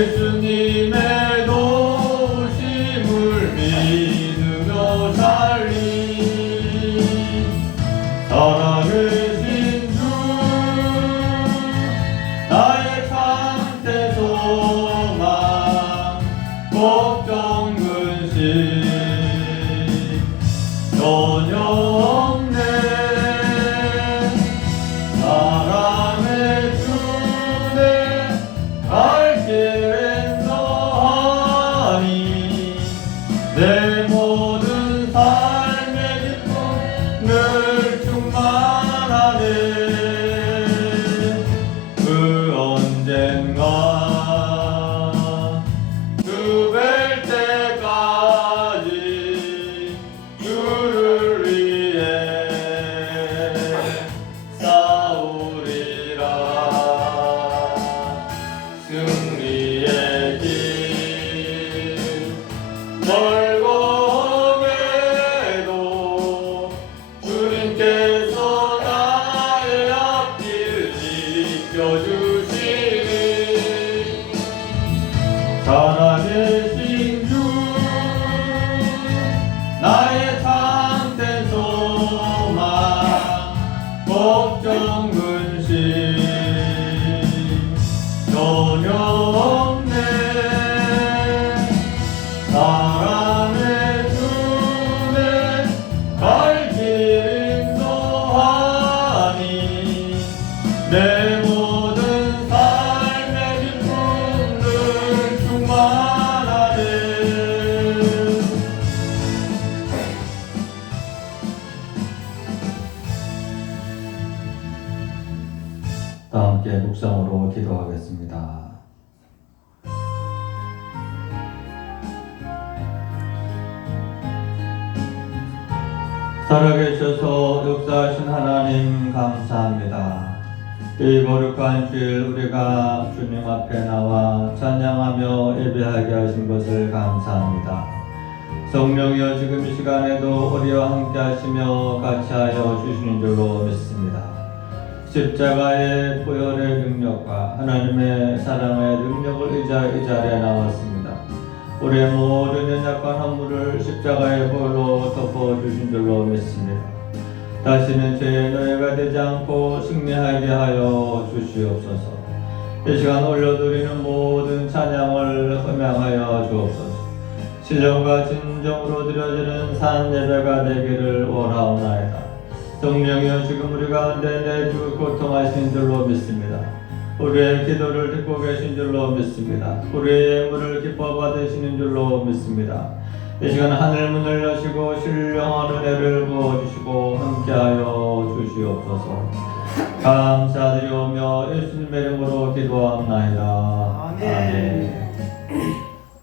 예수님의 도우심을 믿으며 살리 살아계신 주 나의 참된 소망 걱정 근심 전혀 없네 사랑의 주내 갈 길엔 너하니 내 모든 삶의 기쁨 늘 충만하네 그 언젠가 그 뵐 때까지 주를 위해 싸우리라 승리의 길 멀고 험해도 주님께서 나의 앞길 지켜주시니 살아계신 주 나의 참된 소망 걱정 근심 전혀 없네 사랑의 주내 갈 길은 너하니 내 모든 삶의 기쁨 늘 충만하네 다 함께 묵상으로 기도하겠습니다. 살아계셔서 역사하신 하나님 감사합니다. 이 거룩한 주일 우리가 주님 앞에 나와 찬양하며 예배하게 하신 것을 감사합니다. 성령이여 지금 이 시간에도 우리와 함께 하시며 같이 하여 주시는 줄로 믿습니다. 십자가의 보혈의 능력과 하나님의 사랑의 능력을 이 자리에 나왔습니다. 우리의 모든 연약한 허물을 십자가의 보혈로 덮어주신 줄로 믿습니다. 다시는 죄의 노예가 되지 않고 승리하게 하여 주시옵소서. 이 시간 올려드리는 모든 찬양을 흠양하여 주옵소서. 신령과 진정으로 드려지는 산 예배가 되기를 원하오나이다. 성령이여 지금 우리 가운데 내주 고통하신 줄로 믿습니다. 우리의 기도를 듣고 계신 줄로 믿습니다. 우리의 예물을 기뻐 받으시는 줄로 믿습니다. 이 시간 하늘 문을 여시고 신령한 은혜를 부어주시고 함께하여 주시옵소서. 감사드리오며 예수님의 이름으로 기도합나이다. 아멘.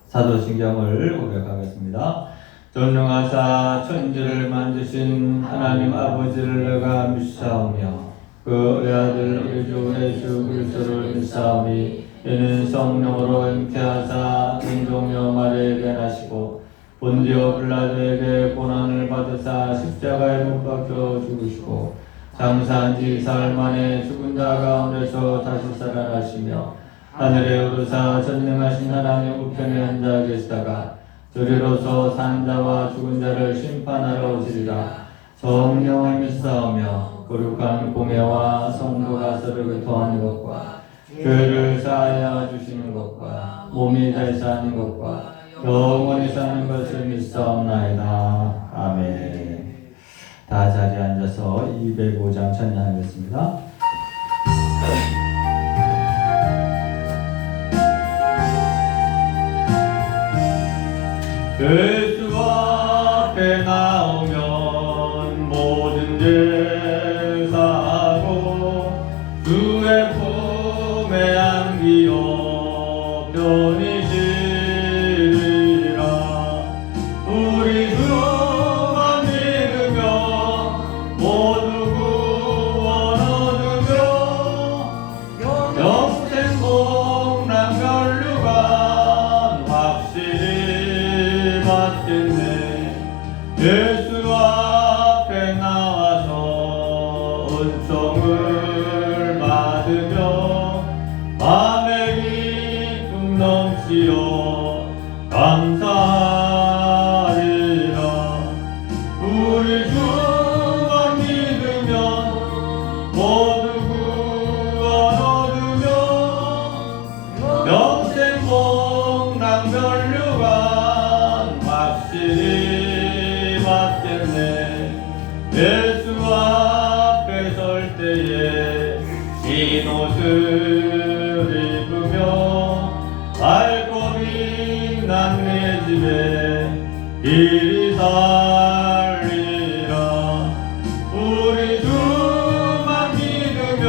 사도신경을 고백하겠습니다. 전능하사 천지를 만드신 하나님 아버지를 내가 믿사오며 그 외아들 우리 주 예수 그리스도를 믿사오니 이는 성령으로 잉태하사 인종여 마리아에게 나시고 본디오 빌라도에게 고난을 받으사 십자가에 못 박혀 죽으시고 장사한 지 사흘 만에 죽은 자 가운데서 다시 살아나시며 하늘에 오르사 전능하신 하나님 우편에 앉아 계시다가 저리로서 산 자와 죽은 자를 심판하러 오시리라. 성령을 믿사오며 거룩한 공예와 성도가 서로 교통하는 것과 죄를 사하여 주시는 것과 몸이 다시 사는 것과 영원히 사는 것을 믿사옵나이다. 아멘. 다 자리에 앉아서 205장 찬양하겠습니다. 예수 앞에 나오면 모든 죄 사하고 주의 품에 안기어 편히 쉬리라. 우리 주만 믿으며 모두 구원 얻으며 영생 복락 면류관 확실히 받겠네. 예수 앞에 나와서 은총을 받으며 밤의 주시어 감사하리라. 우리 주만 믿으면 모두 구원 얻으며 평생 복락면류관 확실히 받겠네. 예수 앞에 설 때에 흰 옷을 입으며 발굽이 난 내 집에 길이 살리라. 우리 주만 믿으면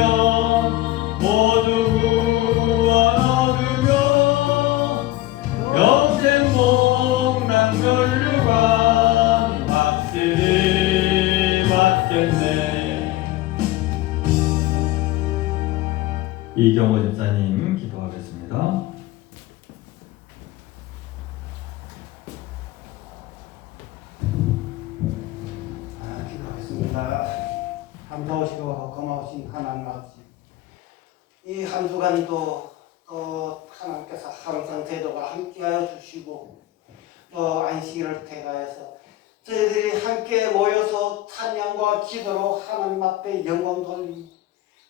모두 구원 얻으며 평생 복락면류관 확실히 받겠네. 이경호 집사님 기도하겠습니다. 기도하겠습니다. 감사하시고 고마우신 하나님 아버지, 이 한 주간도 또 하나님께서 항상 제도가 함께하여 주시고 또 안식일을 택하여서 저희들이 함께 모여서 찬양과 기도로 하나님 앞에 영광 돌리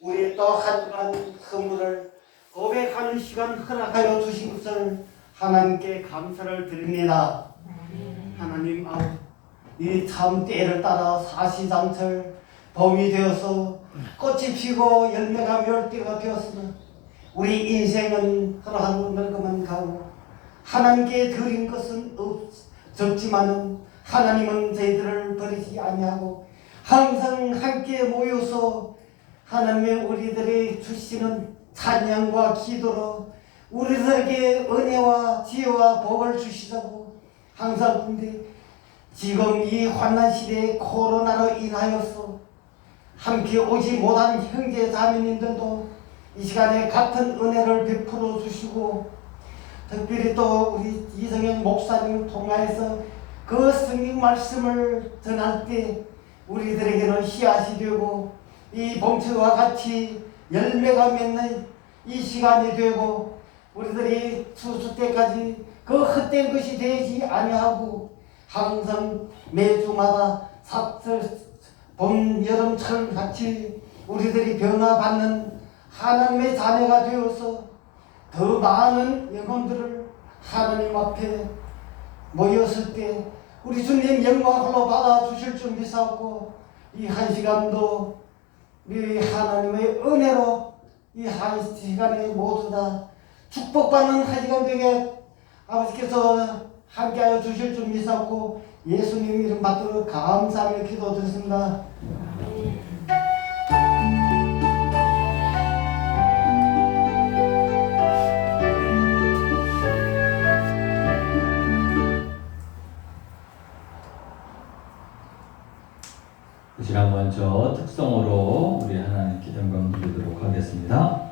우리 또 한 주간 선물을 고백하는 시간 허락하여 주신 것을 하나님께 감사를 드립니다. 하나님 아버지, 이 참 때를 따라 사시장철 봄이 되어서 꽃이 피고 열매가 멸 때가 되었으나 우리 인생은 하루하루 늙어만 가고 하나님께 드린 것은 적지만은 하나님은 저희들을 버리지 아니하고 항상 함께 모여서 하나님의 우리들이 주시는 찬양과 기도로 우리들에게 은혜와 지혜와 복을 주시자고 항상 근데 지금 이 환난 시대에 코로나로 인하여서 함께 오지 못한 형제 자매님들도 이 시간에 같은 은혜를 베풀어 주시고 특별히 또 우리 이성현 목사님을 통하여서 그 성경 말씀을 전할 때 우리들에게는 씨앗이 되고 이 봉투와 같이 열매가 맺는 이 시간이 되고 우리들이 추수 때까지 그 헛된 것이 되지 아니하고 항상 매주마다 봄, 여름, 철 같이 우리들이 변화받는 하나님의 자녀가 되어서 더 많은 영혼들을 하나님 앞에 모였을 때 우리 주님 영광으로 받아주실 줄 믿사옵고 이 한 시간도 우리 하나님의 은혜로 이 한 시간에 모두 다 축복받는 한 시간 되게 아버지께서 함께하여 주실 줄 믿사옵고 예수님 이름 받들어 감사하며 기도드렸습니다. 이 시간 먼저 특성으로 우리 하나님께 영광 드리도록 하겠습니다.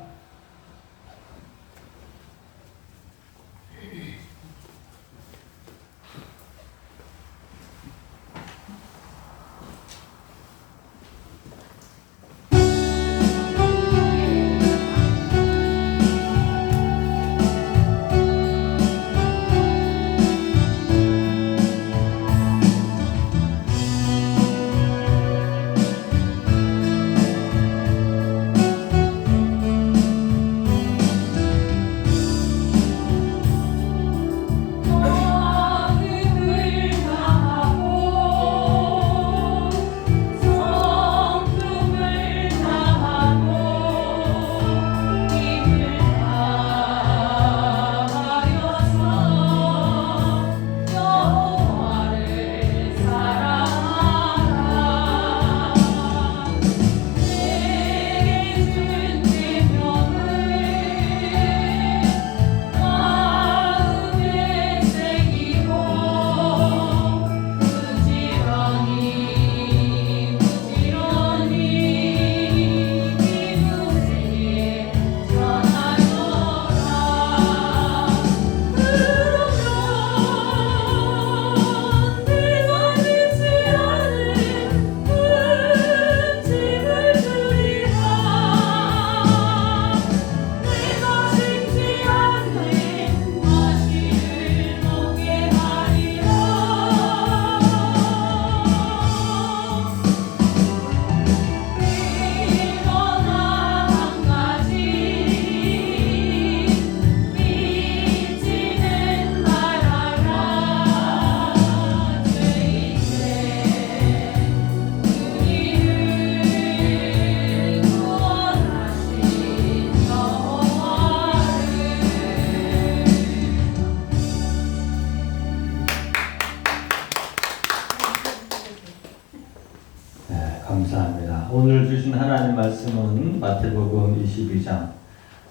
말씀은 마태복음 22장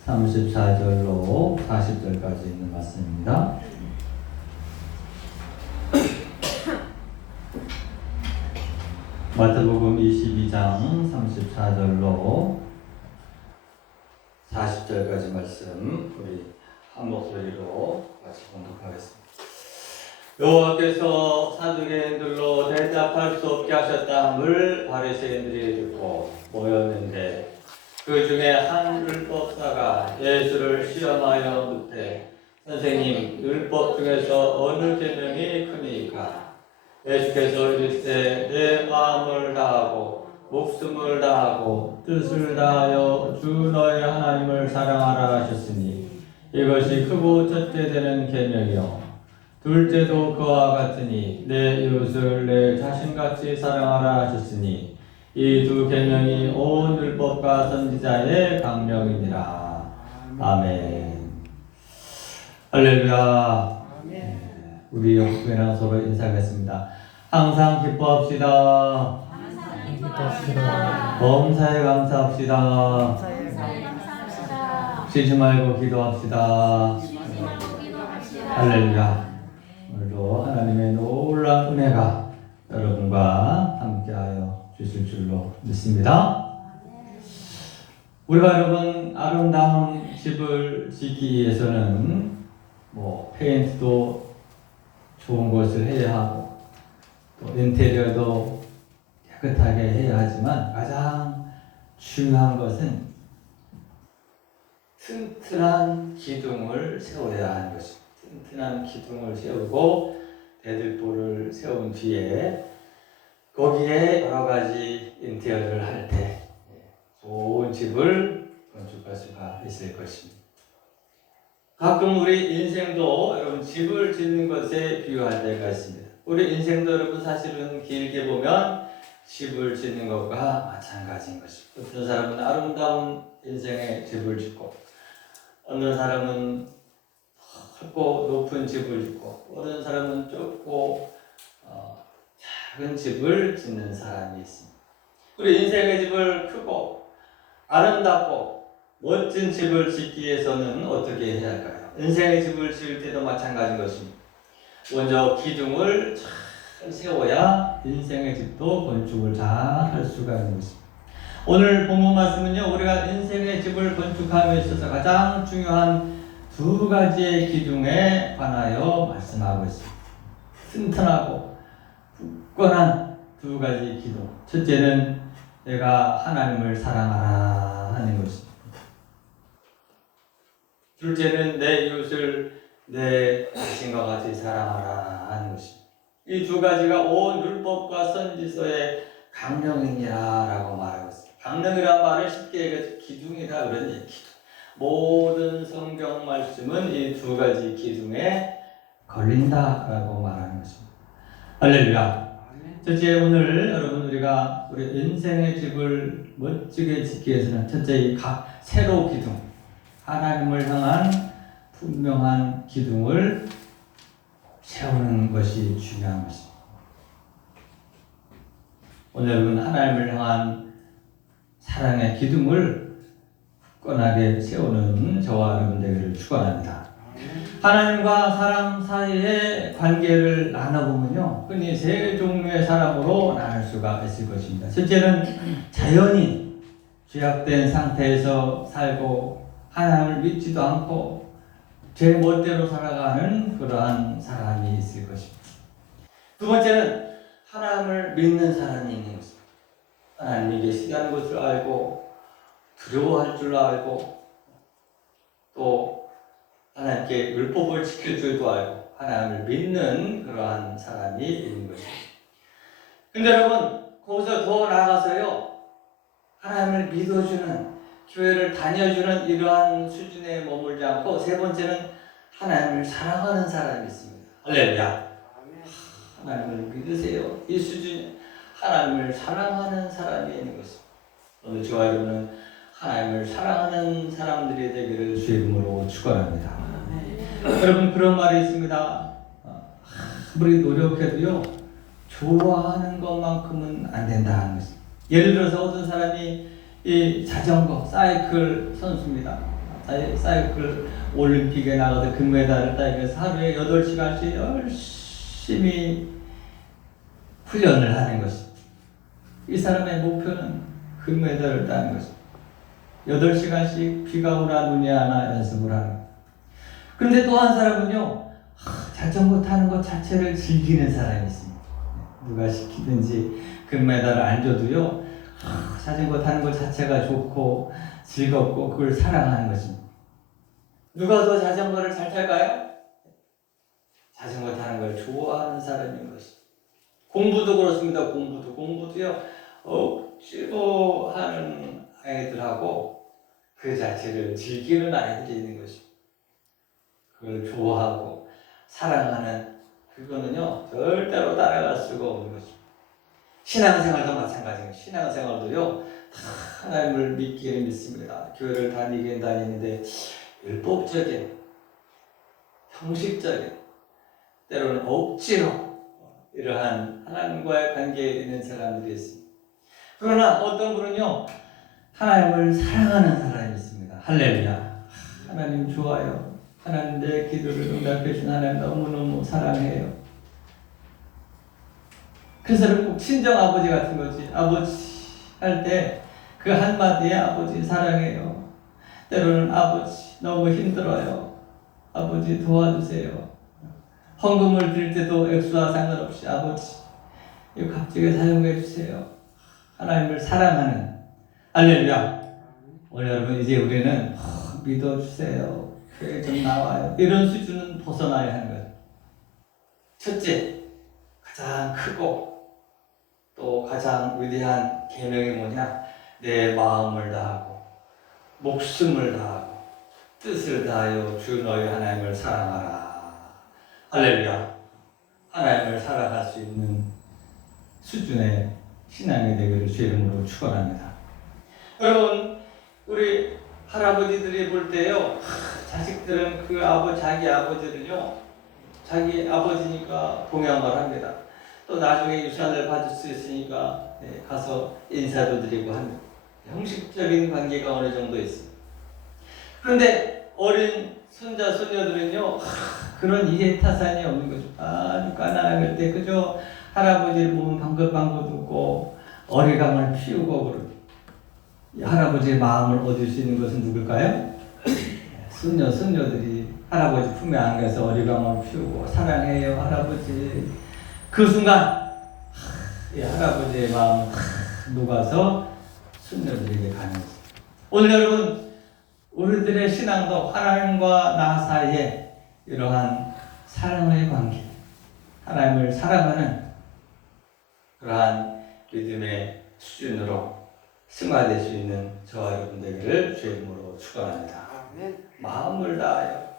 34절로 40절까지 있는 말씀입니다. 마태복음 22장 34절로 40절까지 말씀 우리 한 목소리로 같이 공독하겠습니다. 여호와께서 사두개인들로 대답할 수 없게 하셨다함을 바리새인들이 듣고 모였는데 그 중에 한 율법사가 예수를 시험하여 묻되 선생님, 율법 중에서 어느 계명이 크니까? 예수께서 이르시되 내 마음을 다하고 목숨을 다하고 뜻을 다하여 주 너의 하나님을 사랑하라 하셨으니 이것이 크고 첫째 되는 계명이요 둘째도 그와 같으니 내 이웃을 내 자신같이 사랑하라 하셨으니 이 두 계명이 온 율법과 선지자의 강령이니라. 아멘. 할렐루야. 우리 영국이랑 서로 인사하겠습니다. 항상 기뻐합시다. 범사에 감사합시다. 쉬지 말고 기도합시다. 할렐루야. 오늘도 하나님의 놀라운 은혜가 여러분과 함께하여 주실 줄로 믿습니다. 우리가 여러분 아름다운 집을 짓기 위해서는 페인트도 좋은 것을 해야 하고 또 인테리어도 깨끗하게 해야 하지만 가장 중요한 것은 튼튼한 기둥을 세워야 하는 것입니다. 튼튼한 기둥을 세우고 대들보를 세운 뒤에 거기에 여러 가지 인테리어를 할 때 좋은 집을 건축할 수가 있을 것입니다. 가끔 우리 인생도 여러분 집을 짓는 것에 비유할 때가 있습니다. 우리 인생도 여러분 사실은 길게 보면 집을 짓는 것과 마찬가지인 것입니다. 어떤 사람은 아름다운 인생의 집을 짓고 어느 사람은 크고 높은 집을 짓고 어느 사람은 좁고 작은 집을 짓는 사람이 있습니다. 우리 인생의 집을 크고 아름답고 멋진 집을 짓기 위해서는 어떻게 해야 할까요? 인생의 집을 지을 때도 마찬가지인 것입니다. 먼저 기둥을 잘 세워야 인생의 집도 건축을 잘 할 수가 있는 것입니다. 오늘 본문 말씀은요, 우리가 인생의 집을 건축함에 있어서 가장 중요한 두 가지의 기둥에 관하여 말씀하고 있습니다. 튼튼하고 굳건한 두 가지 기둥. 첫째는 내가 하나님을 사랑하라 하는 것입니다. 둘째는 내 이웃을 내 자신과 같이 사랑하라 하는 것입니다. 이 두 가지가 온 율법과 선지서의 강령이니라라고 말하고 있습니다. 강령이라는 말을 쉽게 얘기해서 기둥이라 그러는 얘기. 모든 성경 말씀은 이 두 가지 기둥에 걸린다라고 말하는 것입니다. 할렐루야. 첫째, 오늘 여러분 우리가 우리 인생의 집을 멋지게 짓기 위해서는 첫째 이 세로 기둥, 하나님을 향한 분명한 기둥을 세우는 것이 중요한 것입니다. 오늘 여러분 하나님을 향한 사랑의 기둥을 굳건하게 세우는 저와 여러분 되기를 축원합니다. 하나님과 사람 사이의 관계를 나눠보면요, 흔히 세 종류의 사람으로 나눌 수가 있을 것입니다. 첫째는 자연인, 죄악된 상태에서 살고 하나님을 믿지도 않고 제 멋대로 살아가는 그러한 사람이 있을 것입니다. 두 번째는 하나님을 믿는 사람이 있는 것입니다. 하나님이 계시다는 것을 알고 두려워할 줄 알고 또 하나님께 율법을 지킬 줄도 알고 하나님을 믿는 그러한 사람이 있는 것입니다. 근데 여러분, 거기서 더 나아가서요, 하나님을 믿어주는, 교회를 다녀주는 이러한 수준에 머물지 않고 세 번째는 하나님을 사랑하는 사람이 있습니다. 할렐루야. 하나님을 믿으세요. 이 수준에 하나님을 사랑하는 사람이 있는 것입니다. 오늘 저와 여러분은 하나님을 사랑하는 사람들이 되기를 주의 이름으로 축원합니다. 여러분, 그런 말이 있습니다. 아무리 노력해도요, 좋아하는 것만큼은 안 된다는 것입니다. 예를 들어서 어떤 사람이 이 자전거, 사이클 선수입니다. 사이클 올림픽에 나가서 금메달을 따기 위해서 하루에 8시간씩 열심히 훈련을 하는 것입니다. 이 사람의 목표는 금메달을 따는 것입니다. 8시간씩 비가 오나 눈이 와나 연습을 하는 거예요. 그런데 또 한 사람은요, 자전거 타는 것 자체를 즐기는 사람이 있습니다. 누가 시키든지 금메달을 안 줘도요, 자전거 타는 것 자체가 좋고 즐겁고 그걸 사랑하는 것입니다. 누가 더 자전거를 잘 탈까요? 자전거 타는 걸 좋아하는 사람인 것입니다. 공부도 그렇습니다. 공부도요, 억지로 하는 아이들하고 그 자체를 즐기는 아이들이 있는 것입니다. 그걸 좋아하고 사랑하는 그거는요, 절대로 따라갈 수가 없는 것입니다. 신앙생활도 마찬가지입니다. 신앙생활도요, 다 하나님을 믿기를 믿습니다. 교회를 다니긴 다니는데 율법적인, 형식적인, 때로는 억지로 이러한 하나님과의 관계에 있는 사람들이 있습니다. 그러나 어떤 분은요, 하나님을 사랑하는 사람이 있습니다. 할렐루야. 하나님 좋아요. 하나님 내 기도를 응답해 주신 하나님 너무너무 사랑해요. 그래서 꼭 친정아버지 같은 거지. 아버지 할 때 그 한마디에 아버지 사랑해요. 때로는 아버지 너무 힘들어요. 아버지 도와주세요. 헌금을 드릴 때도 액수와 상관없이 아버지 이거 값지게 사용해 주세요. 하나님을 사랑하는 할렐루야. 오늘 여러분 이제 우리는 믿어주세요. 교회 좀 나와요. 이런 수준은 벗어나야 하는 거예요. 첫째, 가장 크고 또 가장 위대한 계명이 뭐냐? 내 마음을 다하고 목숨을 다하고 뜻을 다하여 주 너희 하나님을 사랑하라. 할렐루야. 하나님을 사랑할 수 있는 수준의 신앙이 되기를 주 이름으로 축원합니다. 여러분, 우리 할아버지들이 볼 때요, 자식들은 자기 아버지를요, 자기 아버지니까 봉양을 합니다. 또 나중에 유산을 받을 수 있으니까 가서 인사도 드리고 합니다. 형식적인 관계가 어느 정도 있습니다. 그런데 어린 손자, 손녀들은요, 그런 이해타산이 없는 거죠. 아주 가난할 때 그저 할아버지를 보면 방긋방긋 웃고 어리광을 피우고 그러죠. 할아버지의 마음을 얻을 수 있는 것은 누굴까요? 손녀들이 할아버지 품에 안겨서 어리광을 피우고 사랑해요 할아버지. 그 순간 할아버지의 마음 녹아서 손녀들에게 가는 거죠. 오늘 여러분, 우리들의 신앙도 하나님과 나 사이에 이러한 사랑의 관계, 하나님을 사랑하는 그러한 믿음의 수준으로 승화될 수 있는 저와 여러분 되기를 주의 이름으로 축원합니다. 마음을 다하여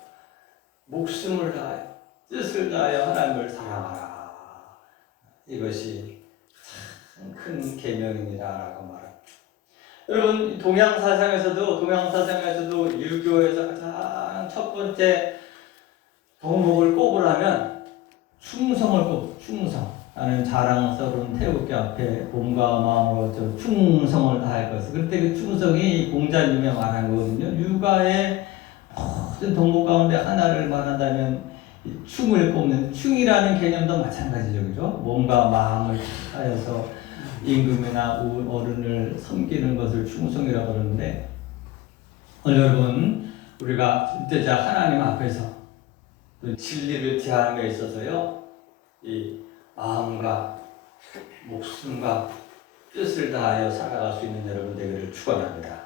목숨을 다하여 뜻을 다하여 하나님을 사랑하라. 이것이 참 큰 계명입니다라고 말합니다. 여러분, 동양 사상에서도 유교에서 가장 첫 번째 덕목을 꼽으라면 충성을 꼽. 나는 자랑스러운 태극기 앞에 몸과 마음으로 충성을 다할 것을. 그때 그 충성이 공자님이 말한 거거든요. 육아의 모든 덕목 가운데 하나를 말한다면 충을 꼽는, 충이라는 개념도 마찬가지죠. 그죠? 몸과 마음을 다해서 임금이나 어른을 섬기는 것을 충성이라고 그러는데, 오늘 여러분, 우리가 진짜 하나님 앞에서 또 진리를 대함에 있어서요, 이 마음과 목숨과 뜻을 다하여 살아갈 수 있는 여러분 되기를 축원합니다.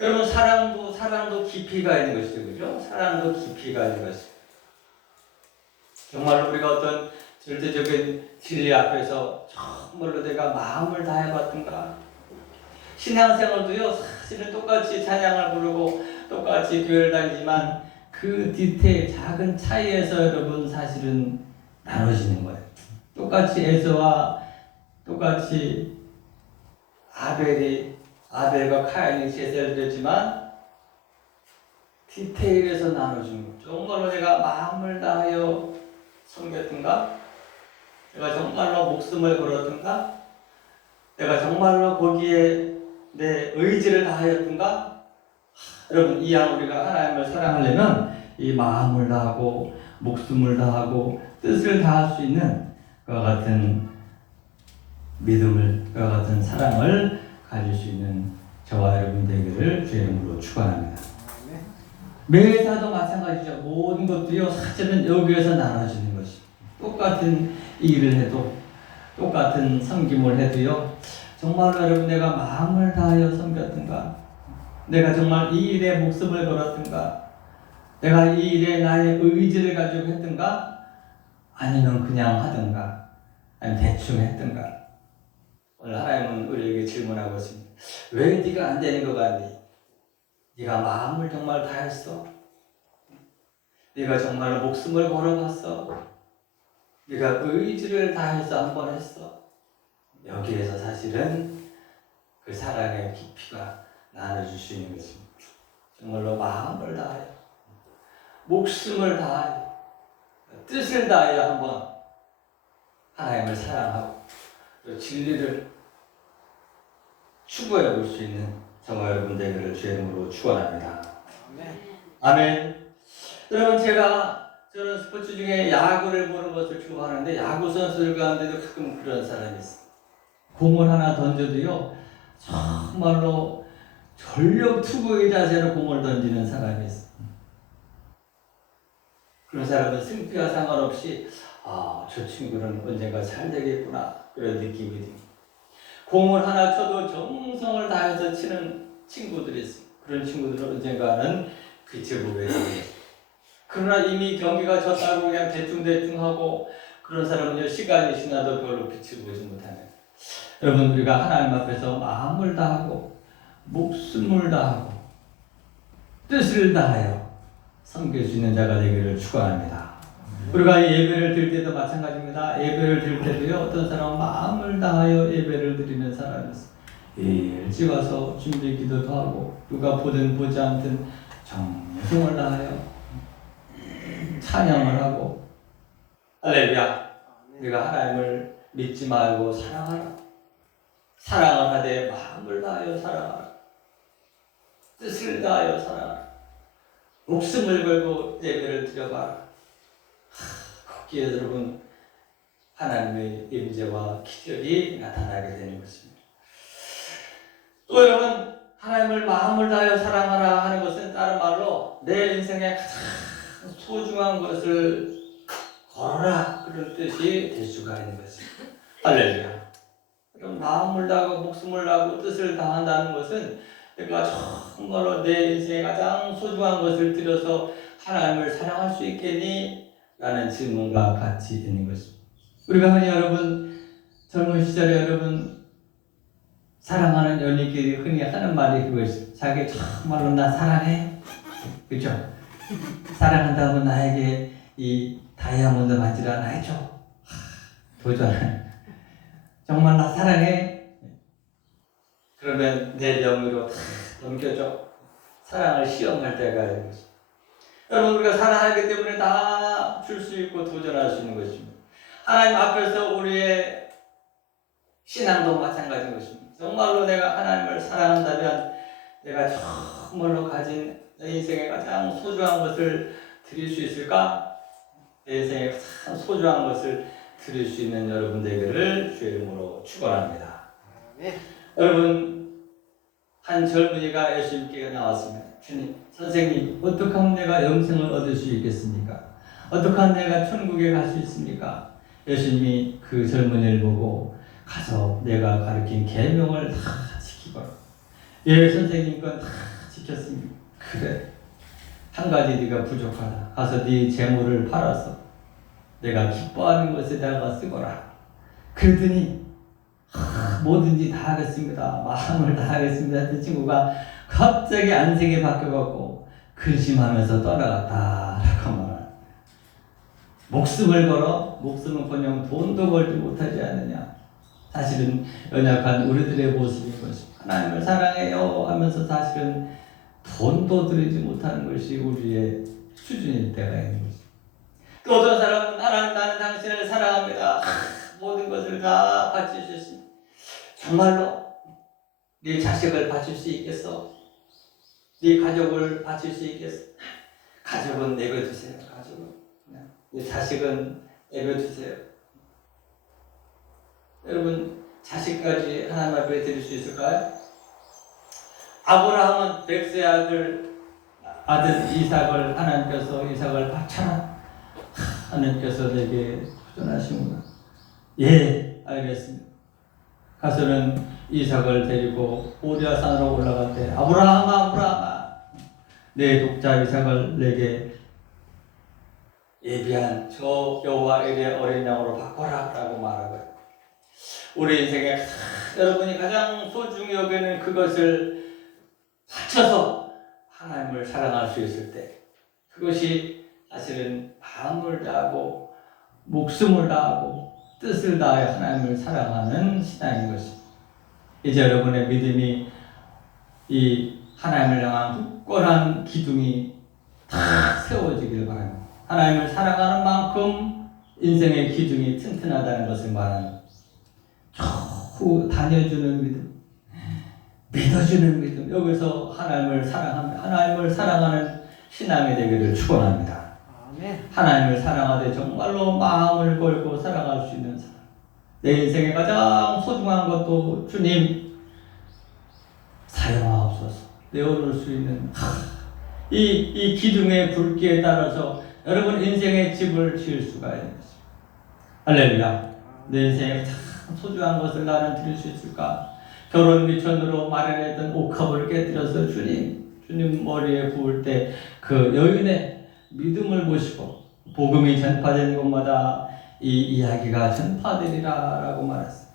여러분, 사랑도 깊이가 있는 것이죠. 그죠? 사랑도 깊이가 있는 것입니다. 정말 우리가 어떤 절대적인 진리 앞에서 정말로 내가 마음을 다해봤던가. 신앙생활도요, 사실은 똑같이 찬양을 부르고 똑같이 교회를 다니지만 그 디테일, 작은 차이에서 여러분 사실은 나눠지는 거예요. 똑같이 에서와 똑같이 아벨과 카인이 제사를 드렸지만 디테일에서 나눠진 거예요. 정말로 내가 마음을 다하여 섬겼던가? 내가 정말로 목숨을 걸었던가? 내가 정말로 거기에 내 의지를 다하였던가? 여러분, 이왕 우리가 하나님을 사랑하려면 이 마음을 다하고 목숨을 다하고 뜻을 다할 수 있는 그와 같은 믿음을, 그와 같은 사랑을 가질 수 있는 저와 여러분 되기를 주의 이름으로 축원합니다. 매사도 마찬가지죠. 모든 것들이요, 사실은 여기에서 나눠지는 것이. 똑같은 일을 해도, 똑같은 섬김을 해도요, 정말로 여러분 내가 마음을 다하여 섬겼던가, 내가 정말 이 일에 목숨을 걸었던가, 내가 이 일에 나의 의지를 가지고 했던가, 아니면 그냥 하던가, 아니면 대충 했던가. 오늘 하나님은 우리에게 질문하고 있습니다. 왜 네가 안 되는 것 같니? 네가 마음을 정말 다했어? 네가 정말 목숨을 걸어봤어? 네가 의지를 다해서 한번 했어? 여기에서 사실은 그 사랑의 깊이가 나눠질 수 있는 것입니다. 정말로 마음을 다하여, 목숨을 다하여, 뜻을 다하여 한번 하나님을 사랑하고 또 진리를 추구해 볼 수 있는 저와 여러분 되기를 주의 이름으로 축원합니다. 아멘. 여러분, 저는 스포츠 중에 야구를 보는 것을 좋아하는데 야구 선수들 가운데도 가끔 그런 사람이 있어요. 공을 하나 던져도요, 정말로 전력 투구의 자세로 공을 던지는 사람이 있어요. 그런 사람은 승패와 상관없이 저 친구는 언젠가 잘 되겠구나, 그런 느낌이 듭니다. 공을 하나 쳐도 정성을 다해서 치는 친구들이 있어요. 그런 친구들은 언젠가는 빛을 보게 됩니다. 그러나 이미 경기가 졌다고 그냥 대충대충 하고 그런 사람은요, 시간이 지나도 별로 빛을 보지 못합니다. 여러분, 우리가 하나님 앞에서 마음을 다하고 목숨을 다하고 뜻을 다하여 섬길 수 있는 자가 되기를 축원합니다. 우리가 예배를 드릴 때도 마찬가지입니다. 예배를 드릴 때도요, 어떤 사람은 마음을 다하여 예배를 드리는 사람이 있어요. 일찍 와서 준비 기도도 하고 누가 보든 보지 않든 정성을 다하여 찬양을 하고, 할렐루야. 우리가 하나님을 믿지 말고 사랑하라. 사랑을 하되 마음을 다하여 사랑하라. 뜻을 다하여 사랑하라. 목숨을 걸고 예배를 드려봐라. 거기에 여러분 하나님의 임재와 기적이 나타나게 되는 것입니다. 또 여러분, 하나님을 마음을 다하여 사랑하라 하는 것은 다른 말로 내 인생의 가장 소중한 것을 걸어라, 그런 뜻이 될 수가 있는 것입니다. 할렐루야. 그럼 마음을 다하고 목숨을 다하고 뜻을 다한다는 것은 내가 정말로 내 인생의 가장 소중한 것을 들여서 하나님을 사랑할 수 있겠니? 라는 질문과 같이 있는 것입니다. 우리가 흔히 여러분, 젊은 시절에 여러분 사랑하는 연인끼리 흔히 하는 말이 그것이죠. 자기 정말로 나 사랑해? 그렇죠? 사랑한다고 나에게 이 다이아몬드 반지를 하나 해줘. 도전. 정말 나 사랑해? 그러면 내 명의로 다 넘겨줘. 사랑을 시험할 때가 있는 것입니다. 여러분, 우리가 사랑하기 때문에 다 줄 수 있고 도전할 수 있는 것입니다. 하나님 앞에서 우리의 신앙도 마찬가지인 것입니다. 정말로 내가 하나님을 사랑한다면 내가 정말로 가진 내 인생의 가장 소중한 것을 드릴 수 있을까? 내 인생의 가장 소중한 것을 드릴 수 있는 여러분 되기를 주의 이름으로 축원합니다. 여러분, 한 젊은이가 예수님께 나왔습니다. 주님, 선생님, 어떻게 하면 내가 영생을 얻을 수 있겠습니까? 어떻게 하면 내가 천국에 갈 수 있습니까? 예수님이 그 젊은이를 보고 가서 내가 가르친 계명을 다 지키거라. 예, 선생님 건 다 지켰습니다. 그래, 한 가지 네가 부족하다. 가서 네 재물을 팔아서 내가 기뻐하는 것에다가 쓰거라. 그랬더니 뭐든지 다 하겠습니다. 마음을 다 하겠습니다. 그 친구가 갑자기 안색이 바뀌어갖고 근심하면서 떠나갔다라고 말합니다. 목숨을 걸어, 목숨은커녕 돈도 벌지 못하지 않느냐. 사실은 연약한 우리들의 모습인 것입니다. 하나님을 사랑해요 하면서 사실은 돈도 들이지 못하는 것이 우리의 수준일 때가 있는 것입니다. 또 어떤 사람은 하나님, 나는 당신을 사랑합니다. 모든 것을 다 바치셨습니다. 정말로 네 자식을 바칠 수 있겠어? 네 가족을 바칠 수 있겠어? 가족은 내버려두세요. 가족은 그냥 네 자식은 내버려두세요. 여러분 자식까지 하나님 앞에 드릴 수 있을까요? 아브라함은 백세의 아들 이삭을 하나님께서 이삭을 바쳐라. 하나님께서 내게 도전하시구나. 예, 알겠습니다. 가서는 이삭을 데리고 모리아 산으로 올라갈 때 아브라함아 내 독자 이삭을 내게 예비한 저 여호와 엘의 어린 양으로 바꿔라 라고 말하고요. 우리 인생에 여러분이 가장 소중히 여기는 그것을 바쳐서 하나님을 사랑할 수 있을 때 그것이 사실은 마음을 다하고 목숨을 다하고 뜻을 다하여 하나님을 사랑하는 신앙인 것입니다. 이제 여러분의 믿음이 이 하나님을 향한 굳건한 기둥이 다 세워지길 바랍니다. 하나님을 사랑하는 만큼 인생의 기둥이 튼튼하다는 것을 말합니다. 쭉 다녀주는 믿음, 믿어주는 믿음, 여기서 하나님을 사랑합니다. 하나님을 사랑하는 신앙이 되기를 축원합니다. 하나님을 사랑하되 정말로 마음을 걸고 살아갈 수 있는 사람. 내 인생에 가장 소중한 것도 주님 사용하옵소서. 내어놓을 수 있는 이 기둥의 굵기에 따라서 여러분 인생의 집을 지을 수가 있는 것입니다. 할렐루야. 내 인생에 가장 소중한 것을 나는 드릴 수 있을까? 결혼 미천으로 마련했던 옥합을 깨뜨려서 주님 머리에 부을 때 그 여인의 믿음을 보시고 복음이 전파되는 곳마다 이 이야기가 전파되리라 라고 말했습니다.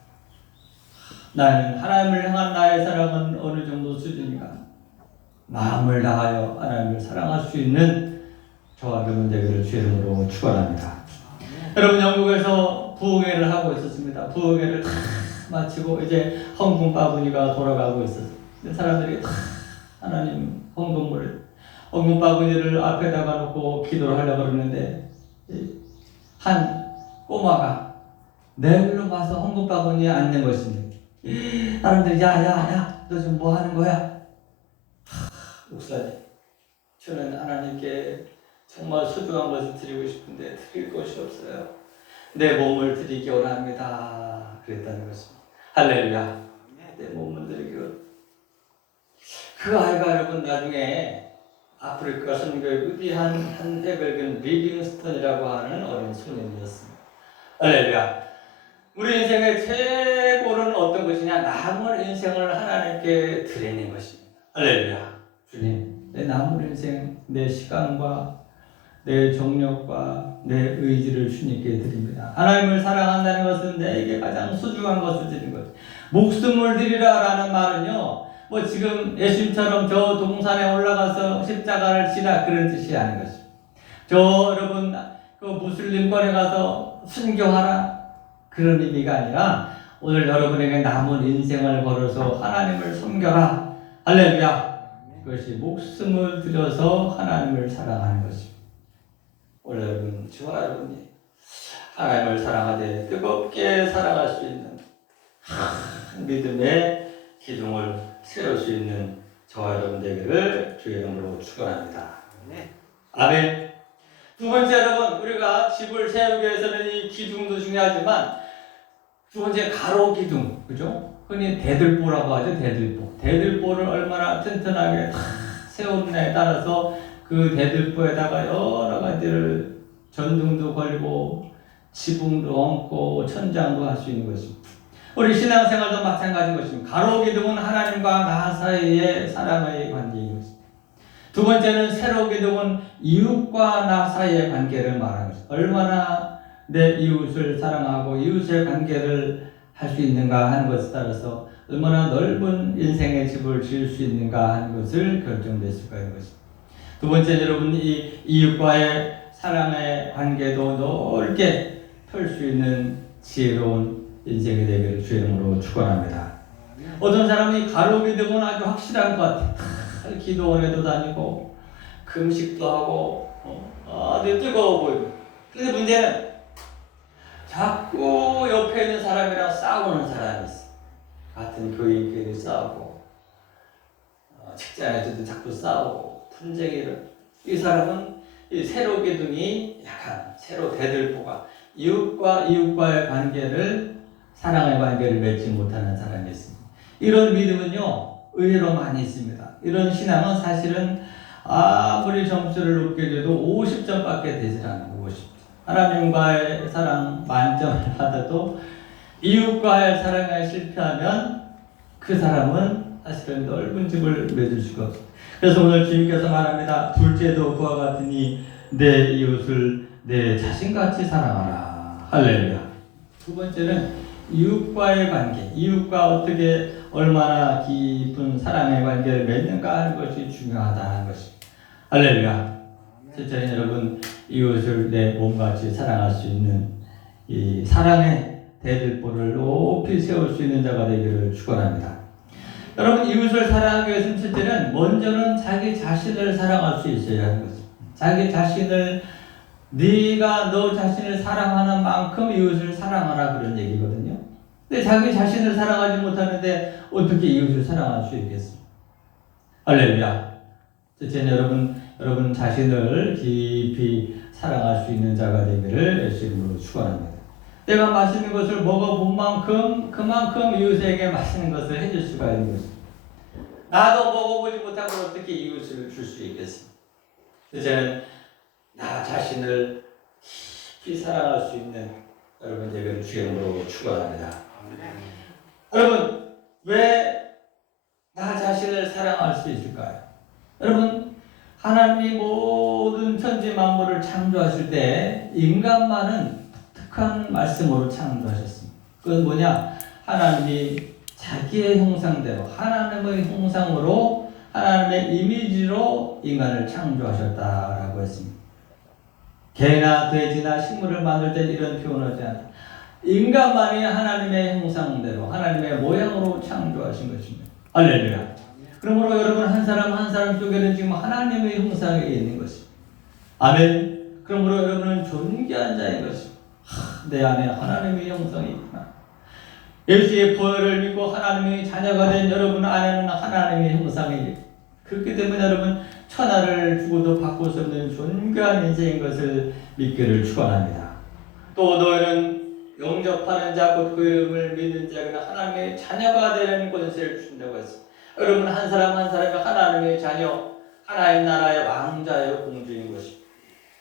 나는 하나님을 향한 나의 사랑은 어느 정도 수준인가? 마음을 다하여 하나님을 사랑할 수 있는 저와 여러분 되기를 주의 이름으로 축원합니다. 여러분 영국에서 부흥회를 하고 있었습니다. 부흥회를 다 마치고 이제 헌금 바구니가 돌아가고 있었어요. 사람들이 다 하나님 헌금 바구니를 앞에다가 놓고 기도를 하려고 그러는데 한 꼬마가 내일로 와서 헌금 바구니에 앉는 것입니다. 사람들이 야 너 지금 뭐 하는 거야? 목사님 저는 하나님께 정말 소중한 것을 드리고 싶은데 드릴 것이 없어요. 내 몸을 드리기 원합니다. 그랬다는 것입니다. 할렐루야. 내 몸을 드리기 원합니다. 그 아이가 여러분 나중에 아프리카 선교의 위대한 한 해백은 리빙스턴이라고 하는 어린 소년이었습니다. 할렐루야. 우리 인생의 최고는 어떤 것이냐? 남은 인생을 하나님께 드리는 것입니다. 할렐루야. 주님, 내 남은 인생, 내 시간과 내 정력과 내 의지를 주님께 드립니다. 하나님을 사랑한다는 것은 내게 가장 소중한 것을 드리는 것. 목숨을 드리라라는 말은요, 뭐 지금 예수님처럼 저 동산에 올라가서 십자가를 지라 그런 뜻이 아닌 것입니다. 저 여러분 그 무슬림권에 가서 순교하라 그런 의미가 아니라 오늘 여러분에게 남은 인생을 걸어서 하나님을 섬겨라. 할렐루야. 그것이 목숨을 들여서 하나님을 사랑하는 것입니다. 오늘 여러분, 저와 여러분이 하나님을 사랑하되 뜨겁게 살아갈 수 있는 믿음의 기둥을 세울 수 있는 저와 여러분 되기를 주의 이름으로 축원합니다. 아멘. 두 번째 여러분, 우리가 집을 세우기 위해서는 이 기둥도 중요하지만 두 번째 가로 기둥, 그죠? 흔히 대들보라고 하죠. 대들보를 얼마나 튼튼하게 세우느냐에 따라서 그 대들보에다가 여러 가지를 전등도 걸고 지붕도 얹고 천장도 할 수 있는 것입니다. 우리 신앙생활도 마찬가지인 것입니다. 가로 기둥은 하나님과 나 사이의 사랑의 관계인 것입니다. 두 번째는 세로 기둥은 이웃과 나 사이의 관계를 말하는 것입니다. 얼마나 내 이웃을 사랑하고 이웃의 관계를 할 수 있는가 하는 것에 따라서 얼마나 넓은 인생의 집을 지을 수 있는가 하는 것을 결정됐을 거라는 것입니다. 두 번째 여러분, 이 이웃과의 사랑의 관계도 넓게 펼 수 있는 지혜로운 인생이 되기를 주의 이름으로 축원합니다. 어떤 사람이 가로 기둥은 아주 확실한 것 같아요. 기도원에도 다니고 금식도 하고 아주 뜨거워 보이고. 근데 문제는 자꾸 옆에 있는 사람이랑 싸우는 사람이 있어. 같은 교인끼리 싸우고 직장에서도 자꾸 싸우고 분쟁이를. 이 사람은 이 세로 기둥이 약한 세로 대들보가 이웃과의 관계를 사랑의 관계를 맺지 못하는 사람이 있습니다. 이런 믿음은요 의외로 많이 있습니다. 이런 신앙은 사실은 아무리 점수를 높게 줘도 50점밖에 되질 않아요. 50점. 하나님과의 사랑 만점을 받아도 이웃과의 사랑에 실패하면 그 사람은 사실은 넓은 집을 맺을 수가 없어요. 그래서 오늘 주님께서 말합니다. 둘째도 그와 같으니 내 이웃을 내 자신같이 사랑하라. 할렐루야. 두 번째는 이웃과의 관계, 이웃과 어떻게 얼마나 깊은 사랑의 관계를 맺는가 하는 것이 중요하다는 것입니다. 할렐루야. 첫째는 여러분 이웃을 내 몸같이 사랑할 수 있는 이 사랑의 대들보를 높이 세울 수 있는 자가 되기를 축원합니다. 여러분 이웃을 사랑하기 위해서는 첫째는 먼저는 자기 자신을 사랑할 수 있어야 하는 것입니다. 자기 자신을 네가 너 자신을 사랑하는 만큼 이웃을 사랑하라 그런 얘기거든요. 근데 자기 자신을 사랑하지 못하는데 어떻게 이웃을 사랑할 수 있겠습니까? 할렐루야. 첫째는 여러분 자신을 깊이 사랑할 수 있는 자가 되기를 예수님으로 축원합니다. 내가 맛있는 것을 먹어본 만큼 그만큼 이웃에게 맛있는 것을 해줄 수가 있는 것입니다. 나도 먹어보지 못하고 어떻게 이웃을 줄 수 있겠습니까? 첫째는 나 자신을 깊이 사랑할 수 있는 여러분 예배를 주님으로 축원합니다. 여러분 왜 나 자신을 사랑할 수 있을까요? 여러분 하나님이 모든 천지 만물을 창조하실 때 인간만은 독특한 말씀으로 창조하셨습니다. 그건 뭐냐? 하나님이 자기의 형상대로 하나님의 형상으로 하나님의 이미지로 인간을 창조하셨다라고 했습니다. 개나 돼지나 식물을 만들 때 이런 표현을 하지 않아요. 인간만이 하나님의 형상대로 하나님의 모양으로 창조하신 것입니다. 할렐루야. 그러므로 여러분 한 사람 한 사람 속에는 지금 하나님의 형상이 있는 것입니다. 아멘. 그러므로 여러분은 존귀한 자인 것입니다. 내 안에 하나님의 형상이 있구나. 예수의 보혈을 믿고 하나님의 자녀가 된 여러분 안에는 하나님의 형상이 그렇기 때문에 여러분 천하를 주고도 바꿀 수 없는 존귀한 인생인 것을 믿기를 축원합니다. 또 너희는 영접하는 자 곧 그 이름을 믿는 자에게는 하나님의 자녀가 되는 권세를 주신다고 했습니다. 여러분 한 사람 한 사람이 하나님의 자녀, 하나님 나라의 왕자요 공주인 것입니다.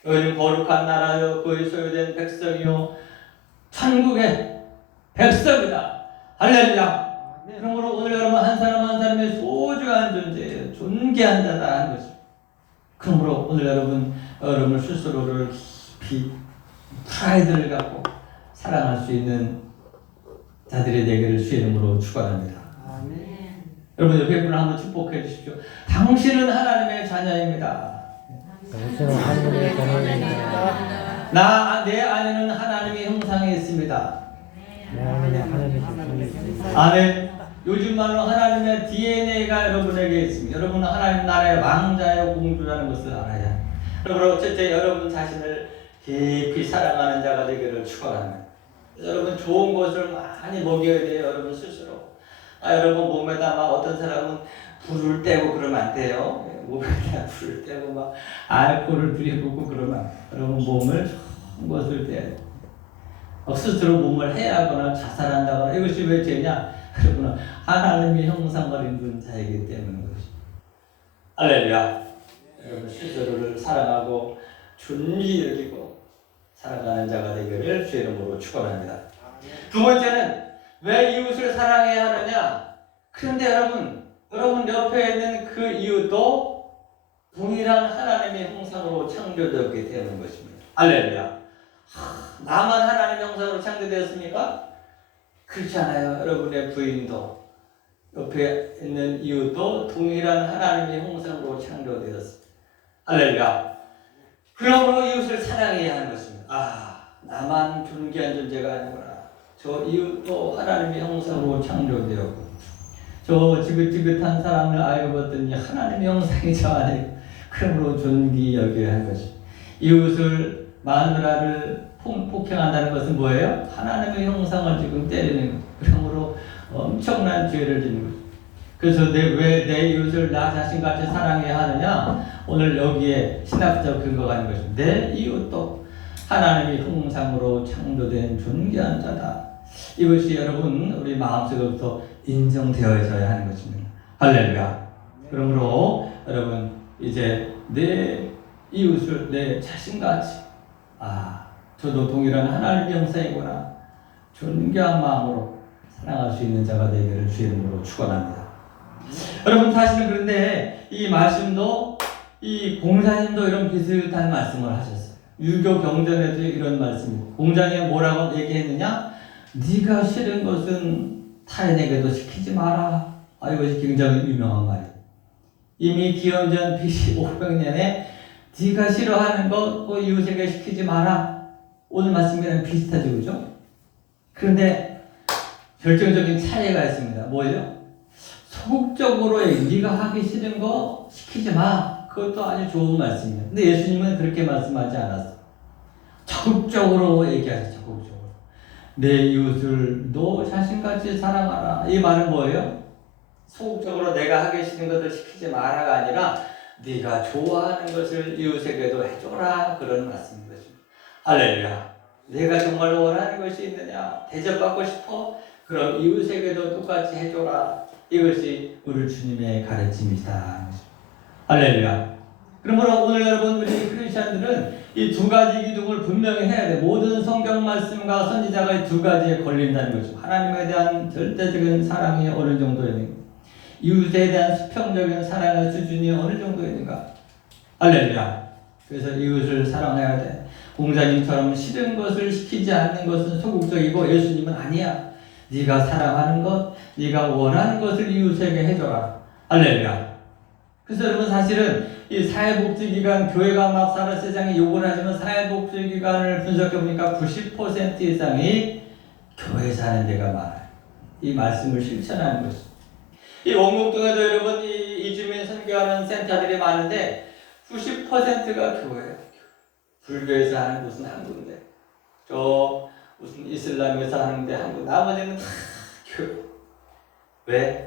너희는 거룩한 나라요 그의 소유된 백성이요 천국의 백성이다. 할렐루야. 그러므로 오늘 여러분 한 사람 한 사람의 소중한 존재예요. 존귀한 자다 하는 것입니다. 그러므로 오늘 여러분 스스로를 깊이 프라이드를 갖고 사랑할 수 있는 자들이 되기를 주의 이름으로 축원합니다. 여러분 옆에 분을 한번 축복해 주십시오. 당신은 하나님의 자녀입니다. 당신은 하나님의 자녀입니다. 내 안에는 하나님의 형상이 있습니다. 내 안에 하나님의 형상이 있습니다. 아멘. 요즘 말로 하나님의 DNA가 여러분에게 있습니다. 여러분은 하나님 나라의 왕자요 공주라는 것을 알아야 합니다. 그러므로 첫째 여러분 자신을 깊이 사랑하는 자가 되기를 축원합니다. 여러분 좋은 것을 많이 먹여야 돼요. 여러분 스스로. 여러분 몸에다 막 어떤 사람은 불을 떼고 그러면 안 돼요. 몸에다 불을 떼고 막 알코올을 들이붓고 그러면 안 돼요. 여러분 몸을 좋은 것을 떼야 돼요. 스스로 몸을 해하거나 자살한다거나 이것이 왜 죄냐? 여러분은 하나님의 형상을 입은 자이기 때문인 것입니다. 할렐루야. 여러분 스스로를 사랑하고 존귀 여기고 살아가는 자가 되기를 주의 이름으로 축원합니다. 두 번째는 왜 이웃을 사랑해야 하느냐? 그런데 여러분 옆에 있는 그 이웃도 동일한 하나님의 형상으로 창조되었기 때문인 것입니다. 할렐루야. 나만 하나님의 형상으로 창조되었습니까? 그렇지 않아요. 여러분의 부인도 옆에 있는 이웃도 동일한 하나님의 형상으로 창조되었습니다. 할렐루야. 그러므로 이웃을 사랑해야 하는 것입니다. 나만 존귀한 존재가 아니구나. 저 이웃도 하나님의 형상으로 창조되었고 저 지긋지긋한 사람을 알고 봤더니 하나님의 형상이 저 안에 그러므로 존귀 여겨야 할 것입니다. 이웃을 마누라를 폭행한다는 것은 뭐예요? 하나님의 형상을 지금 때리는 거예요. 그러므로 엄청난 죄를 짓는 거죠. 그래서 왜 내 이웃을 나 자신같이 사랑해야 하느냐? 오늘 여기에 신학적 근거가 있는 것입니다. 내 이웃도 하나님이 형상으로 창조된 존귀한 자다. 이것이 여러분 우리 마음속에부터 인정되어져야 하는 것입니다. 할렐루야. 그러므로 여러분 이제 내 이웃을 내 자신같이 저도 동일한 하나님의 형상이구나 존귀한 마음으로 사랑할 수 있는 자가 되기를 주의 이름으로 축원합니다. 여러분 사실은 그런데 이 말씀도 이 공자님도 이런 비슷한 말씀을 하셨어요. 유교 경전에도 이런 말씀입니다. 공자님이 뭐라고 얘기했느냐? 네가 싫은 것은 타인에게도 시키지 마라. 이것이 굉장히 유명한 말이에요. 이미 기원전 BC 500년에 네가 싫어하는 것 그 이웃에게 시키지 마라. 오늘 말씀이랑 비슷하죠, 그죠? 그런데 결정적인 차이가 있습니다. 뭐죠? 소극적으로 네가 하기 싫은 거 시키지 마. 그것도 아주 좋은 말씀이에요. 근데 예수님은 그렇게 말씀하지 않았어요. 적극적으로 얘기하세요. 적극적으로. 내 이웃을 너 자신같이 사랑하라. 이 말은 뭐예요? 소극적으로 내가 하기 싫은 것을 시키지 마라가 아니라 네가 좋아하는 것을 이웃에게도 해줘라. 그런 말씀인 것입니다. 할렐루야. 내가 정말 원하는 것이 있느냐? 대접받고 싶어? 그럼 이웃에게도 똑같이 해줘라. 이것이 우리 주님의 가르침이다. 할렐루야. 그러므로 오늘 여러분 우리 크리스천들은 이 두 가지 기둥을 분명히 해야 돼. 모든 성경 말씀과 선지자가 이 두 가지에 걸린다는 거죠. 하나님에 대한 절대적인 사랑이 어느 정도였는가? 이웃에 대한 수평적인 사랑의 수준이 어느 정도였는가? 할렐루야. 그래서 이웃을 사랑해야 돼. 공자님처럼 싫은 것을 시키지 않는 것은 소극적이고 예수님은 아니야. 네가 사랑하는 것, 네가 원하는 것을 이웃에게 해줘라. 할렐루야. 그래서 여러분 사실은 이 사회복지기관, 교회가 막 사는 세상에 욕을 하지만 사회복지기관을 분석해보니까 90% 이상이 교회 사는 데가 많아요. 이 말씀을 실천하는 것입니다. 이 원곡동에도 여러분 이주민 선교하는 센터들이 많은데 90%가 교회예요. 불교에서 하는 곳은 한 군데, 무슨 이슬람에서 하는데 한 군데, 나머지는 다 교회. 왜?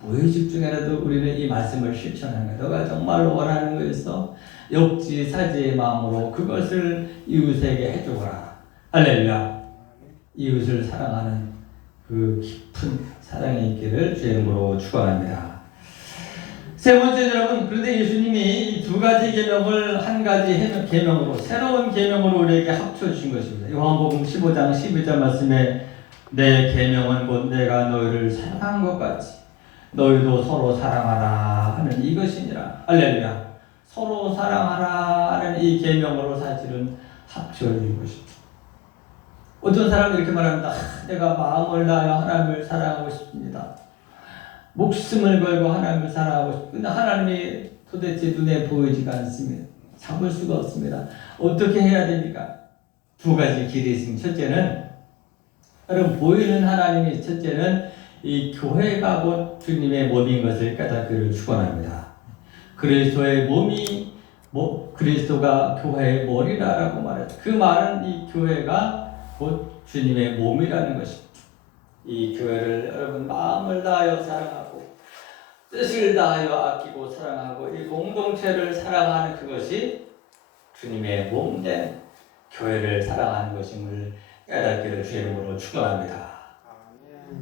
뭐에 집중해라도 우리는 이 말씀을 실천하는 거야. 너가 정말 원하는 거에서 역지사지의 마음으로 그것을 이웃에게 해주거라. 할렐루야. 이웃을 사랑하는 그 깊은 사랑이 있기를 주의 이름으로 축원합니다. 세 번째 여러분, 그런데 예수님이 이 두 가지 계명을 한 가지 계명으로 새로운 계명으로 우리에게 합쳐 주신 것입니다. 요한복음 15장 12절 말씀에 내 계명은 곧 내가 너희를 사랑한 것 같이 너희도 서로 사랑하라 하는 이것이니라. 할렐루야. 서로 사랑하라 하는 이 계명으로 사실은 합쳐진 것입니다. 어떤 사람은 이렇게 말합니다. 내가 마음을 다하여 하나님을 사랑하고 싶습니다. 목숨을 걸고 하나님을 사랑하고 싶습니다. 하나님이 도대체 눈에 보이지가 않습니다. 잡을 수가 없습니다. 어떻게 해야 됩니까? 두 가지 길이 있습니다. 첫째는 여러분 보이는 하나님이 첫째는 이 교회가 곧 주님의 몸인 것을 깨닫기를 축원합니다. 그리스도의 몸이 그리스도가 교회의 머리라라고 말했죠. 그 말은 이 교회가 곧 주님의 몸이라는 것입니다. 이 교회를 여러분 마음을 다하여 사랑하고 뜻을 다하여 아끼고 사랑하고 이 공동체를 사랑하는 그것이 주님의 몸된 교회를 사랑하는 것임을 깨닫기를 주의 이름으로 축원합니다.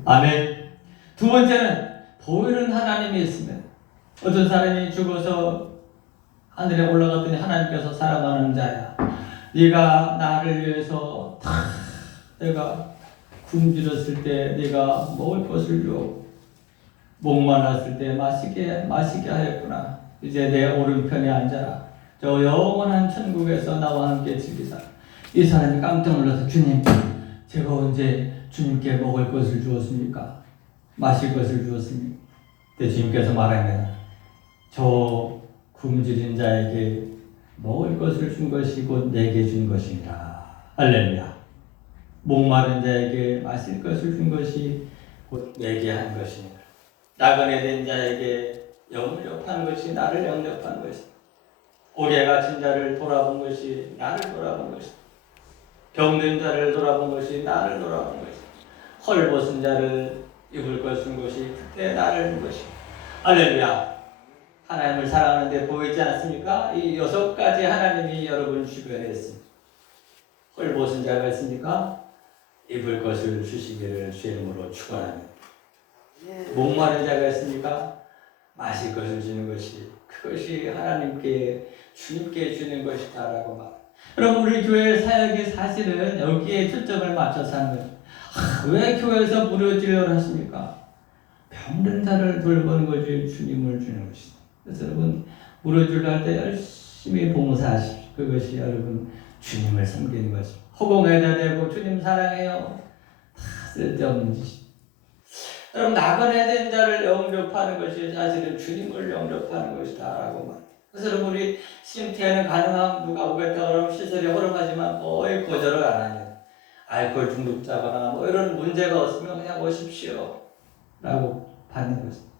아멘. 두 번째는 보이는 하나님이 있으면 어떤 사람이 죽어서 하늘에 올라갔더니 하나님께서 사랑하는 자야. 네가 나를 위해서 내가 굶주렸을 때 네가 먹을 것을 줘. 목말랐을 때 마시게 하였구나. 이제 내 오른편에 앉아라. 저 영원한 천국에서 나와 함께 즐기자. 이 사람이 깜짝 놀라서 주님, 제가 언제 주님께 먹을 것을 주었습니까? 마실 것을 주었습니까? 그때 주님께서 말합니다. 저 굶주린 자에게 먹을 것을 준 것이 곧 내게 준 것이니라. 할렐루야. 목마른 자에게 마실 것을 준 것이 곧 내게 한 것이니라. 나그네 된 자에게 영접한 것이 나를 영접한 것이다. 옥에 갇힌 자를 돌아본 것이 나를 돌아본 것이다. 병든 자를 돌아본 것이 나를 돌아본 것이다. 헐벗은 자를 입을 것 준 것이 그때 나를 준 것이다. 할렐루야. 하나님을 사랑하는데 보이지 않습니까? 이 6가지 하나님이 여러분 주변에 있습니다. 헐벗은 자가 있습니까? 입을 것을 주시기를 주의 이름으로 축원합니다. 목마른 자가 있습니까? 마실 것을 주는 것이 그것이 하나님께 주님께 주는 것이다라고 말. 여러분 우리 교회 사역이 사실은 여기에 초점을 맞춰서 하는 거예요. 왜 교회에서 무료진료를 하십니까? 병든 자를 돌보는 것이 주님을 주는 것이다. 그래서 여러분 무료진료 할 때 열심히 봉사하십시오. 그것이 여러분 주님을 섬기는 것입니다. 허공에다 대고 주님 사랑해요. 다 쓸데없는 짓입니다. 여러분 나그네 된 자를 영접하는 것이 사실은 주님을 영접하는 것이다라고 말합니다. 그래서 여러분 우리 CMT에는 가능하면 누가 오겠다 그러면 시설이 허름하지만 거의 거절을 안 합니다. 알코올 중독자거나 뭐 이런 문제가 없으면 그냥 오십시오 라고 받는 것입니다.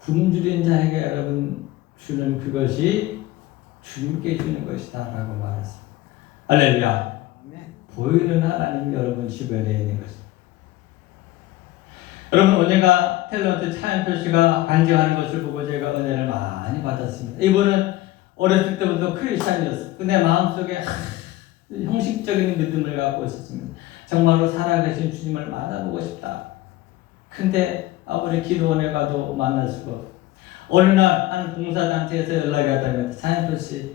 굶주린 자에게 여러분 주는 그것이 주님께 주는 것이다 라고 말했습니다. 할렐루야. 보이는 하나님이 여러분 주변에 있는 것입니다. 여러분 언젠가 탤런트 차인표 씨가 간증하는 것을 보고 제가 은혜를 많이 받았습니다. 이분은 어렸을 때부터 크리스찬이었어요. 근데 마음속에 형식적인 믿음을 갖고 있었습니다. 정말로 살아계신 주님을 만나보고 싶다. 근데 아무리 기도원에 가도 만날 수가 없어요. 어느 날 한 봉사단체에서 연락이 왔답니다. 차인표 씨,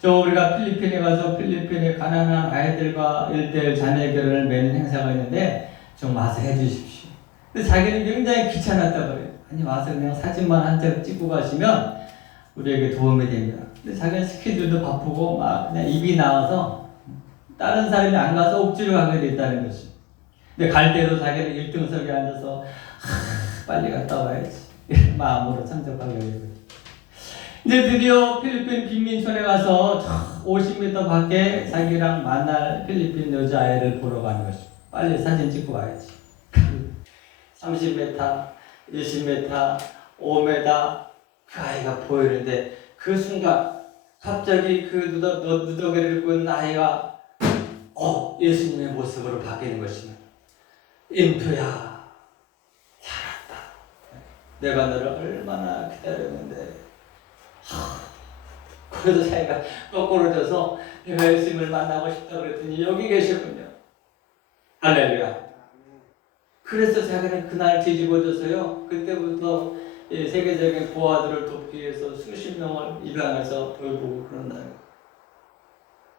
저 우리가 필리핀에 가서 필리핀의 가난한 아이들과 1:1 자매 결혼을 맺는 행사가 있는데 좀 와서 해주십시오. 근데 자기는 굉장히 귀찮았다고 그래요. 아니 와서 그냥 사진만 한 장 찍고 가시면 우리에게 도움이 됩니다. 근데 자기는 스케줄도 바쁘고 막 그냥 입이 나와서 다른 사람이 안 가서 억지로 가게 됐다는 것이. 근데 갈 때도 자기는 1등석에 앉아서 빨리 갔다 와야지 이런 마음으로 참석하려고 해요. 이제 드디어 필리핀 빈민촌에 가서 50m 밖에 자기랑 만날 필리핀 여자아이를 보러 가는 것이. 빨리 사진 찍고 와야지. 30m, 20m, 5m 그 아이가 보이는데 그 순간 갑자기 그 누더기를 입고 있는 아이가 예수님의 모습으로 바뀌는 것입니다. 인표야, 잘한다. 내가 너를 얼마나 기다렸는데. 그래서 자기가 거꾸로 져서 내가 예수님을 만나고 싶다 그랬더니 여기 계셨군요. 할렐루야. 그래서 자기는 그날 뒤집어져서요. 그때부터 세계적인 고아들을 돕기 위해서 수십 명을 입양해서 돌보고 그런다는 거예요.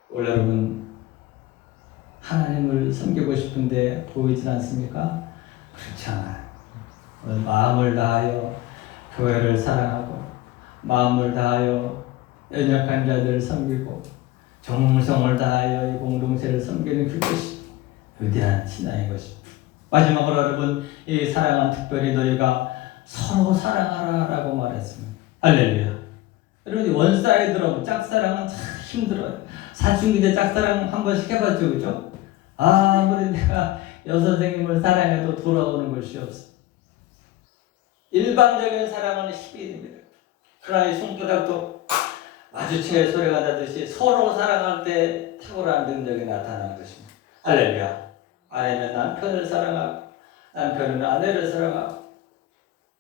원래 여러분 하나님을 섬기고 싶은데 보이진 않습니까? 그렇지 않아요. 마음을 다하여 교회를 사랑하고 마음을 다하여 연약한 자들을 섬기고 정성을 다하여 이 공동체를 섬기는 그것이 위대한 신앙인 것입니다. 마지막으로 여러분 이 사랑은 특별히 너희가 서로 사랑하라라고 말했습니다. 할렐루야. 여러분 원사이드로 짝사랑은 참 힘들어요. 사춘기 때 짝사랑 한 번씩 해봤죠, 그죠? 아무리 내가 여선생님을 사랑해도 돌아오는 것이 없어. 일반적인 사랑은 힘이 됩니다. 그러나 이 손바닥도 마주치는 소리가 나듯이 서로 사랑할 때 탁월한 능력이 나타나는 것입니다. 할렐루야. 아내는 남편을 사랑하고 남편은 아내를 사랑하고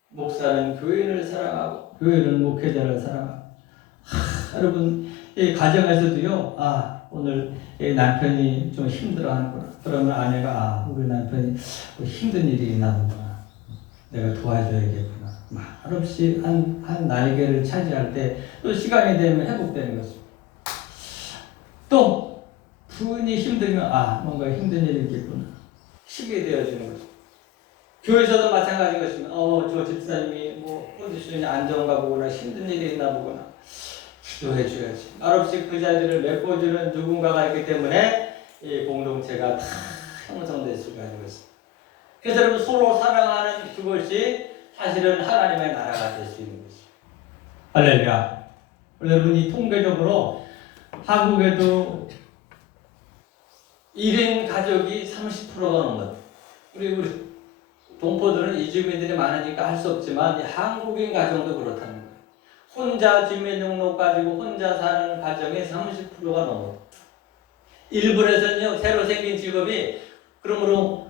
목사는 교인을 사랑하고 교인은 목회자를 사랑하고 여러분 이 가정에서도요 오늘 이 남편이 좀 힘들어하는구나. 그러면 아내가 우리 남편이 힘든 일이 있나 보구나. 내가 도와줘야겠구나. 말없이 한 날개를 차지할 때 또 시간이 되면 회복되는 것입니다. 또 부인이 힘들면 뭔가 힘든 일이 있겠구나. 힘이 되어주는 것입니다. 교회에서도 마찬가지인 것입니다. 저 집사님이 컨디션이 안 좋은가 보구나. 힘든 일이 있나 보구나. 기도해 줘야지. 말없이 그 자리를 메꿔주는 누군가가 있기 때문에 이 공동체가 다 형성될 수가 있는 것입니다. 그래서 여러분 서로 사랑하는 그것이 사실은 하나님의 나라가 될 수 있는 것입니다. 할렐루야. 여러분 이 통계적으로 한국에도 1인 가족이 30%가 넘어요. 우리 동포들은 이주민들이 많으니까 할 수 없지만 한국인 가정도 그렇다는 거예요. 혼자 주민등록 가지고 혼자 사는 가정이 30%가 넘어요. 일본에서는요 새로 생긴 직업이 그러므로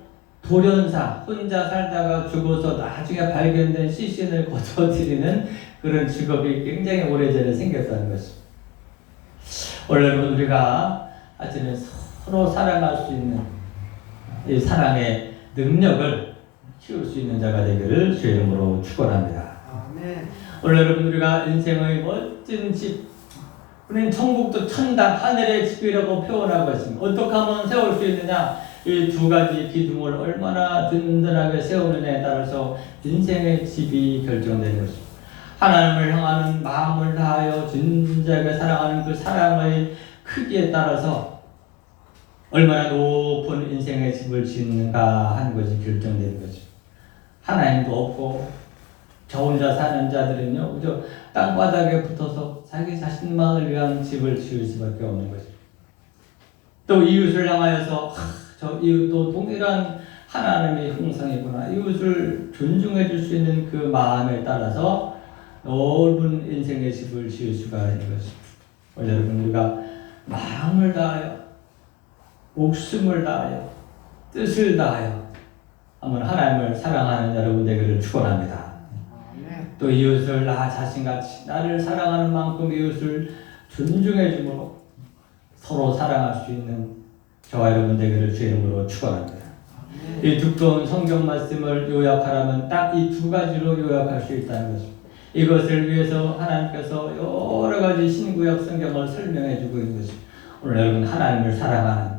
돌연사, 혼자 살다가 죽어서 나중에 발견된 시신을 거둬들이는 그런 직업이 굉장히 오래전에 생겼다는 것입니다. 원래 여러분 우리가 하여튼 서로 사랑할 수 있는 이 사랑의 능력을 키울 수 있는 자가 되기를 주의 이름으로 축원합니다. 아멘. 원래 여러분 우리가 인생의 멋진 집, 우리는 천국도 천당, 하늘의 집이라고 표현하고 있습니다. 어떻게 하면 세울 수 있느냐? 이 두 가지 기둥을 얼마나 든든하게 세우느냐에 따라서 인생의 집이 결정되는 것입니다. 하나님을 향하는 마음을 다하여 진지하게 사랑하는 그 사랑의 크기에 따라서 얼마나 높은 인생의 집을 짓는가 하는 것이 결정되는 거죠. 하나님도 없고 저 혼자 사는 자들은요, 그저 땅바닥에 붙어서 자기 자신만을 위한 집을 지을 수밖에 없는 거죠. 또 이웃을 향하여서 저 이웃도 동일한 하나님의 형상이구나, 이웃을 존중해 줄 수 있는 그 마음에 따라서 넓은 인생의 집을 지을 수가 있는 것입니다. 원래 여러분 우리가 마음을 다하여 목숨을 다하여 뜻을 다하여 한번 하나님을 사랑하는 여러분 되기를 축원합니다. 또 이웃을 나 자신같이 나를 사랑하는 만큼 이웃을 존중해 주므로 서로 사랑할 수 있는 저와 여러분 되기를 주의 이름으로 축원합니다. 이 두꺼운 성경 말씀을 요약하라면 딱 이 두 가지로 요약할 수 있다는 것입니다. 이것을 위해서 하나님께서 여러 가지 신구약 성경을 설명해 주고 있는 것입니다. 오늘 여러분 하나님을 사랑하는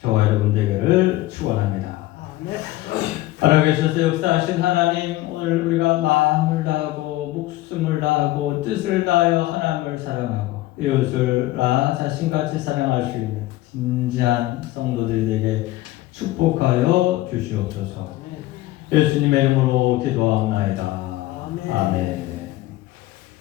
저와 여러분 되기를 축원합니다. 살아계셔서 역사하신 하나님, 오늘 우리가 마음을 다하고 목숨을 다하고 뜻을 다하여 하나님을 사랑하고 이웃을 나 자신같이 사랑할 수 있는 진지한 성도들에게 축복하여 주시옵소서. 예수님의 이름으로 기도하옵나이다. 아멘.